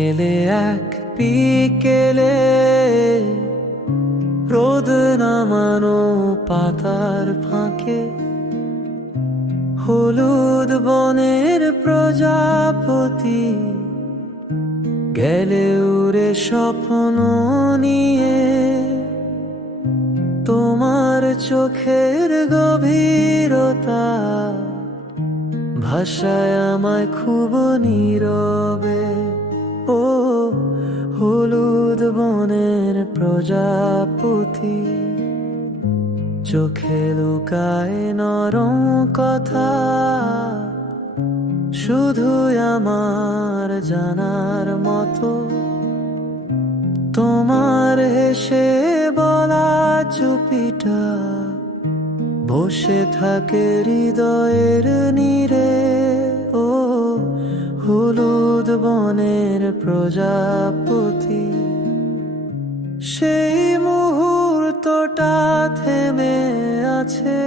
এলে এক বিকেলে রোদ নামানো পাতার ফাঁকে, হলুদ বনের প্রজাপতি গেলে উড়ে স্বপ্ন নিয়ে। তোমার চোখের গভীরতা ভাষায় আমায় খুব নীরবে। ও হলুদ বনের প্রজাপতি। চোখে লুকায় নরম কথা। শুধু আমার জানার মতো। তোমার হেসে বলা চুপিটা বসে থাকে হৃদয়ের নীরে, ও হলুদ বনের প্রজাপতি। সেই মুহূর্তটা থেমে আছে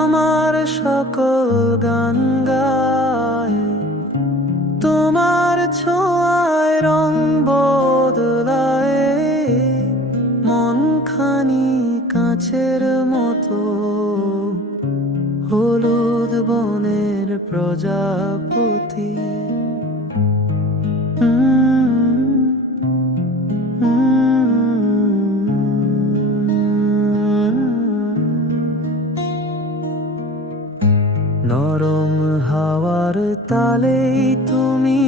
আমার সকল গান গায়। তোমার ছোঁয়ায় খানি কাছের মতো হলুদ বনের প্রজাপতি। নরম হাওয়ার তালেই তুমি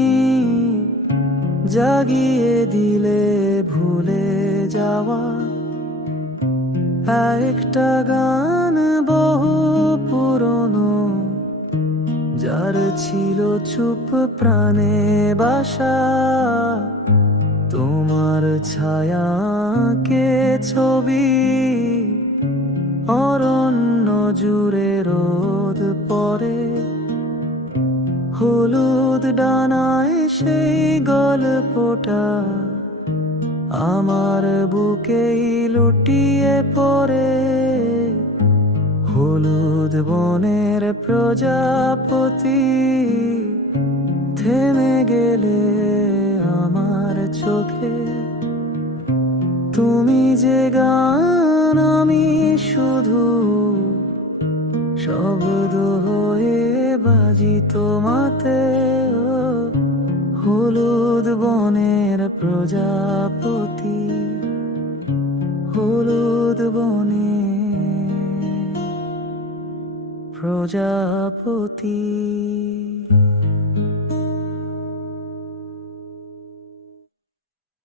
জাগিয়ে দিলে ভুলে যাওয়া। একটা গান বহু পুরনো, যার ছিল চুপ প্রাণে বাসা। তোমার ছায়াকে ছবি, অরণ্য জুড়ে রোদ পরে হলুদ ডানায় সেই গল্পটা আমার বুকেই লুটিয়ে পড়ে। হলুদ বনের প্রজাপতি, থেমে গেলে আমার চোখে। তুমি যে গান আমি শুধু শব্দ হয়ে বাজি তোমাতে। হলুদ বনের প্রজাপতি হলুদ বনে প্রজাপতি।